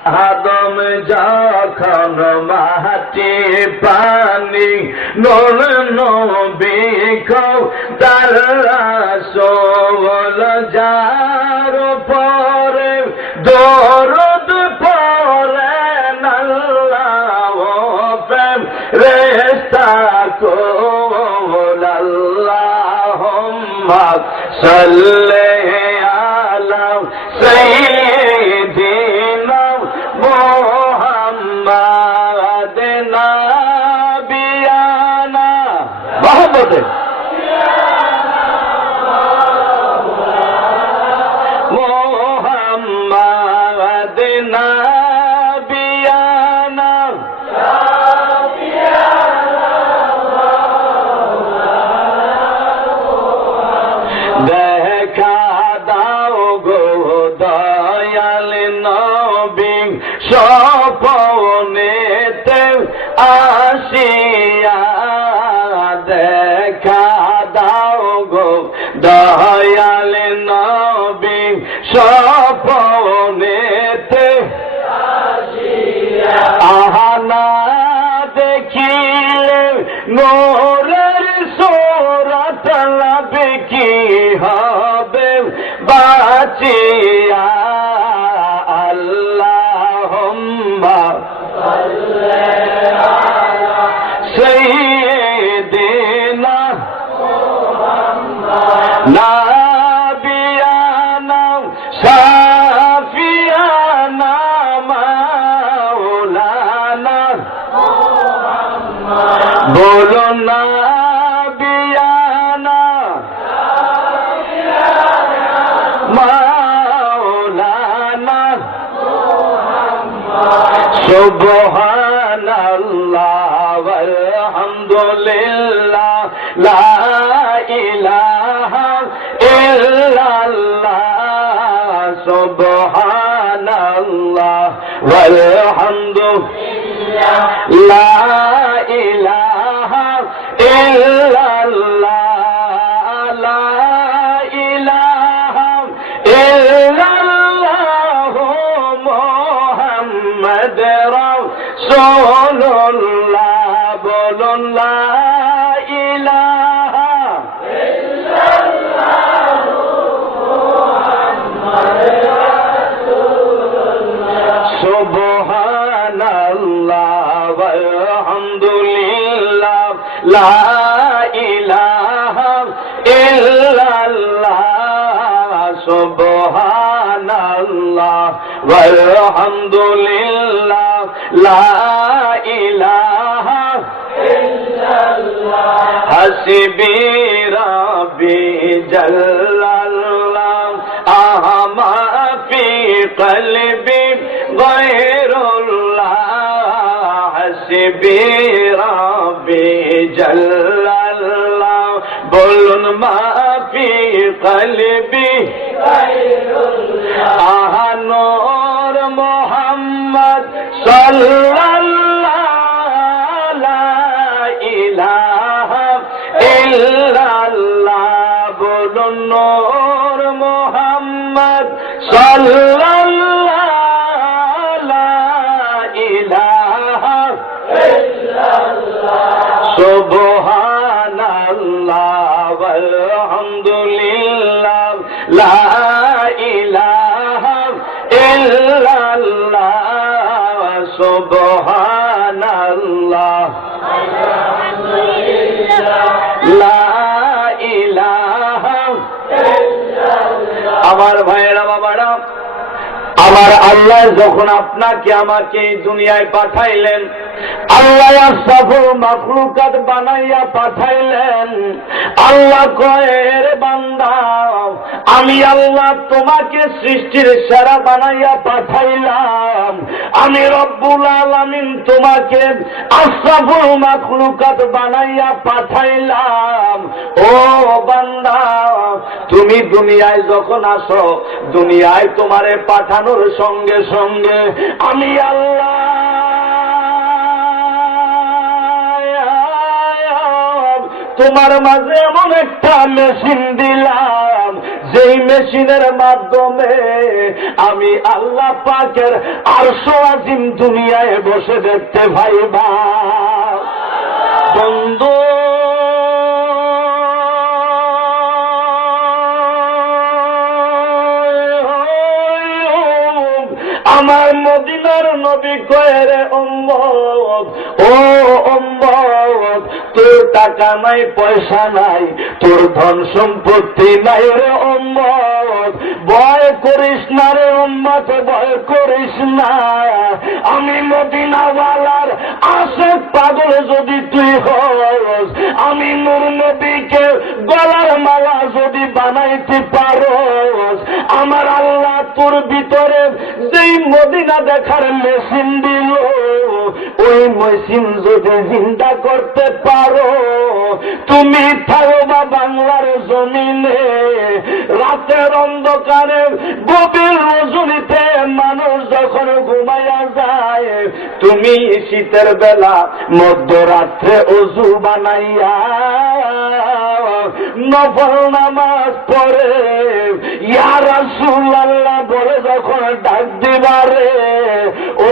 আদম যখন মাটি পানি নূর নবী তার রাসূল যার পরে দরুদ পড়েন আল্লাহ ফেরেশতা কুল আল্লাহুম্মা সাল্লি আলা সাইয়্যিদিনা মুহাম্মাদ নাবিয়ানা মুহাম্মদ মুহাম্মাদ নাবিয়ানা দেখা দাও গো দয়াল নবী স্বপনেতে আসিয়া দেখা দাও গো দয়াল নবী স্বপনেতে আহানা দেখিলে নূরের সূরত লাভে কি হবে বাঁচিয়া আল্লাহুম্মা সাল্লি আলা সাইয়্যিদিনা মুহাম্মাদ নাবিয়ানা শাফিয়ানা মাওলানা বলো নাবিয়ানা মাওলানা সুবহানাল্লাহ ওয়ালহামদুলিল্লাহ লা ইলাহা ইল্লাল্লাহ সুবহানাল্লাহ ওয়ালহামদুলিল্লাহ লা ইলাহা ইল্লাল্লাহ লা ইলাহা ইল্লাল্লাহ মুহাম্মদ রাসূলুল্লাহ বলুন লা ইলাহা ইল্লাল্লাহ মুহাম্মদ রাসূলুল্লাহ সুবহানাল্লাহ ওয়ালহামদুলিল্লাহ লা ইলাহা ইল্লাল্লাহ সুবহানাল্লাহ ওয়ালহামদুলিল্লাহ লা ইলাহা ইল্লাল্লাহ হাসবি রাব্বি জাল্লাল্লাহ আহমা ফি কলবি গায়রুল্লাহ হাসবি রাব্বি জাল্লাল্লাহ বলুন মা ফি কলবি গায়রুল্লাহ আহা নূর মুহাম্মদ সাল্লাল্লাহ লা ইলাহা ইল্লাল্লাহ বলুন নূর মুহাম্মদ সাল্লাল্লাহ লা ইলাহা ইল্লাল্লাহ সুবহানাল্লাহ ওয়ালহামদুলিল্লাহ লা ইলাহা ইল্লাল্লাহ সুবহানাল্লাহ আলহামদুলিল্লাহ লা ইলাহা ইল্লাল্লাহ আমার ভাইরা বাবারা আমার আল্লাহ যখন আপনাকে আমাকে দুনিয়ায় পাঠাইলেন আল্লাহ আশরাফুল মাখলুকাত বানাইয়া পাঠাইলেন আল্লাহ কয়ের বান্দা আমি আল্লাহ তোমাকে সৃষ্টির সেরা বানাইয়া পাঠাইলাম আমি রব্বুল আলামিন তোমাকে আশরাফুল মাখলুকাত বানাইয়া পাঠাইলাম ও বান্দা তুমি দুনিয়ায় যখন আসো দুনিয়ায় তোমারে পাঠানোর সঙ্গে সঙ্গে আমি আল্লাহ তোমার মাঝে এমন একটা মেশিন দিলাম যেই মেশিনের মাধ্যমে আমি আল্লাহ পাকের আরশ আজিম দুনিয়ায় বসে দেখতে পাইবা। বন্ধু আমার মদিনার নবী কয় রে উম্মত, ও উম্মত, তোর টাকা নাই, পয়সা নাই, তোর ধন সম্পত্তি নাই রে উম্মত, ভয় করিস না রে উম্মত, ভয় করিস না। আমি মদিনাওয়ালার আশেক পাগল যদি তুই হস, আমি নূর নবীকে গলার মালা যদি বানাইতে পারস, আমার আল্লাহ তোর ভিতরে যেই মদিনা দেখার মেশিন দিল, ওই মেশিন যদি জিন্দা করতে পারো, তুমি থাকবা বাংলার জমিনে। রাতের অন্ধকারে গভীর রজনীতে মানুষ যখন ঘুমাইয়া যায়, তুমি শীতের বেলা মধ্যরাত্রে ওযু বানাইয়া নফল নামাজ পড়ে ইয়া রাসূলুল্লাহ বলে যখন ডাক দিবারে, ও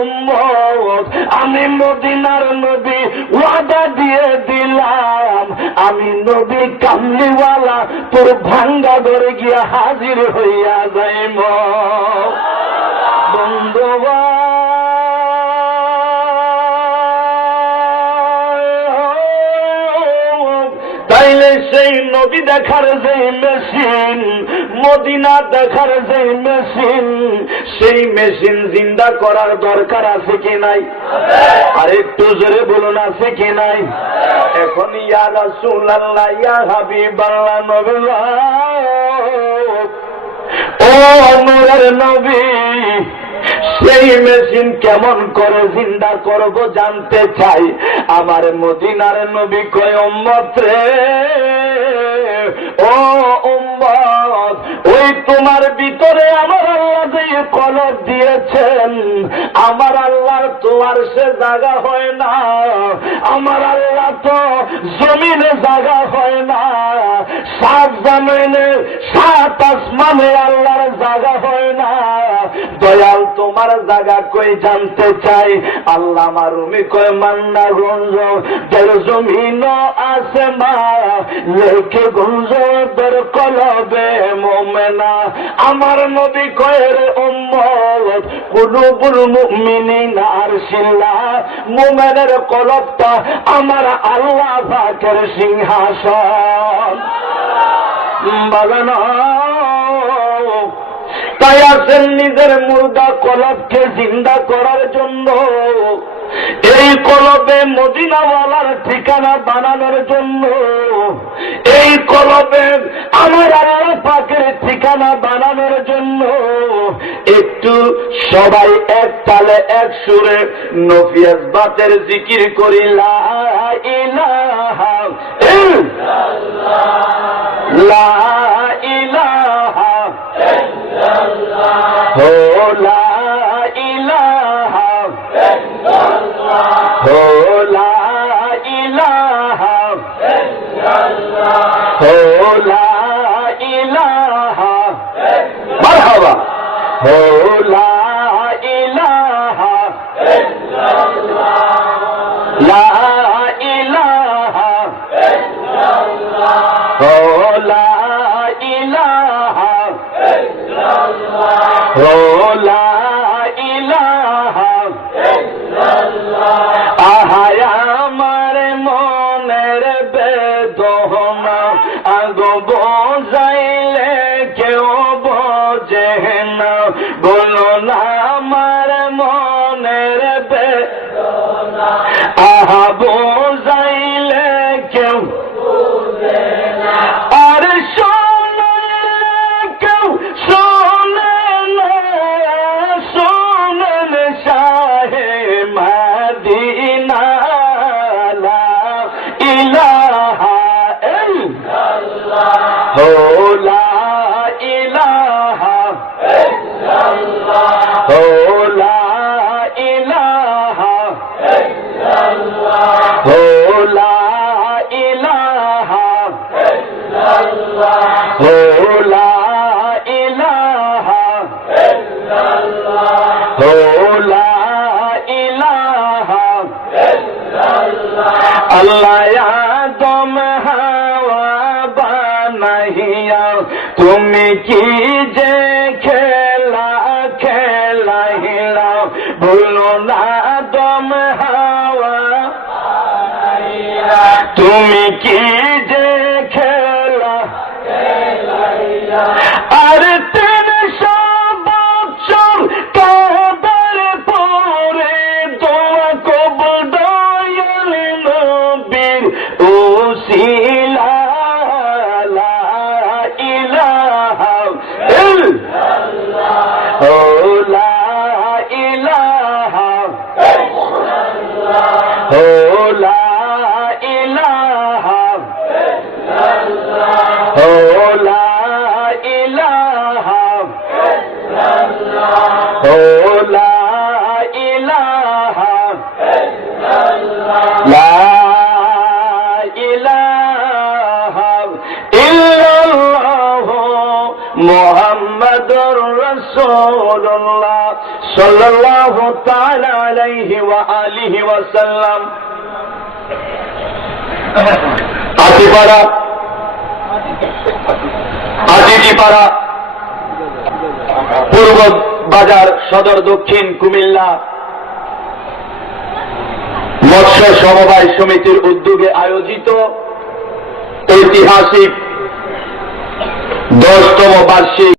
উম্মত, আমি মদিনার নবী ওয়াদা দিয়ে দিলাম, আমি নবী কামলিওয়ালা তোর ভাঙ্গা ঘরে গিয়া হাজির হইয়া যাইব। বন্ধুবা তাইলে সেই নবী দেখার যে মেশিন, মদিনা দেখার যে মেশিন, সেই মেশিন জিন্দা করার দরকার আছে কি নাই? আর একটু জোরে বলুন, আছে কি নাই? এখন ইয়া রাসূলুল্লাহ, ইয়া হাবিবাল্লাহ, নবী ও নূরের নবী, সেই মেশিন কেমন করে জিন্দা করব জানতে চাই। আমার মদিনার নবী কয়, উম্মত রে, ও উম্মত, ওই তোমার ভিতরে আমার আল্লাহ যে কলব দিয়েছেন, আমার আল্লাহর তোমার সে জায়গা হয় না, আমার আল্লাহ তো জমিনে জায়গা হয় না, সাত জমিনে সাত আসমানে আল্লাহর জায়গা হয় না। দয়াল তোমার জায়গা কই জানতে চাই। আল্লাহ মারুমি কয়, মান্না গঞ্জ দের জমিন আছে মা, লেখে গঞ্জ দের কলবে মোমেনা। আমার নবী কয় রে উম্মত, কুলুবুল মুমিনিনা আরশিল্লাহ, মুমিনের কলবটা আমার আল্লাহ পাকের সিংহাসন। বলেন তাই আছেন নিজের মুর্দা কলবকে জিন্দা করার জন্য, এই কলবে মদিনাওয়ালার ঠিকানা বানানোর জন্য, এই কলবে আমার আল্লাহ পাকের ঠিকানা বানানোর জন্য একটু সবাই এক তালে এক সুরে নফিয়াজ বাতের জিকির করি, লা ইলাহা ইল্লাল্লাহ, লা ইলাহা ইল্লাল্লাহ, ও লা ইলাহা ইল্লাল্লাহ, ও লা ইলাহা ইল্লাল্লাহ, ও লা ইলাহা মারহাবা, ও লা ইলাহা ইল্লাল্লাহ, লা ইলাহা ইল্লাল্লাহ, ও লা ইলাহা ইল্লাল্লাহ, ও লা ইলাহা ইল্লাল্লাহ। আহায় আমার মনের বেদনা আগো লা ইলাহা আল্লাহ আদম হাওয়া বানাইয়া তুমি কি যে খেলা খেলাইলা ভুলো না আদম হাওয়া তুমি কি যে খেলা আর 300 বছর কাবার পরে দোয়া কবুল দয়াল নবীর ওসিলা লা ইলাহা ইল্লাল্লাহ ও লা ইলাহা ইল্লাল্লাহ ও লা ইলাহা ইল্লাল্লাহ ও লা ইলাহা ইল্লাল্লাহ ও লা ইলাহা ইল্লাল্লাহ লা ইলাহা ইল্লাল্লাহ মুহাম্মাদুর রাসূলুল্লাহ সাল্লাল্লাহু তাআলা আলাইহি ওয়া আলিহি ওয়া সাল্লাম। আতিপাড়া আজিটিপাড়া পূর্ব বাজার সদর দক্ষিণ কুমিল্লা মৎস্য সমবায় সমিতির উদ্যোগে আয়োজিত ঐতিহাসিক 10তম বার্ষিক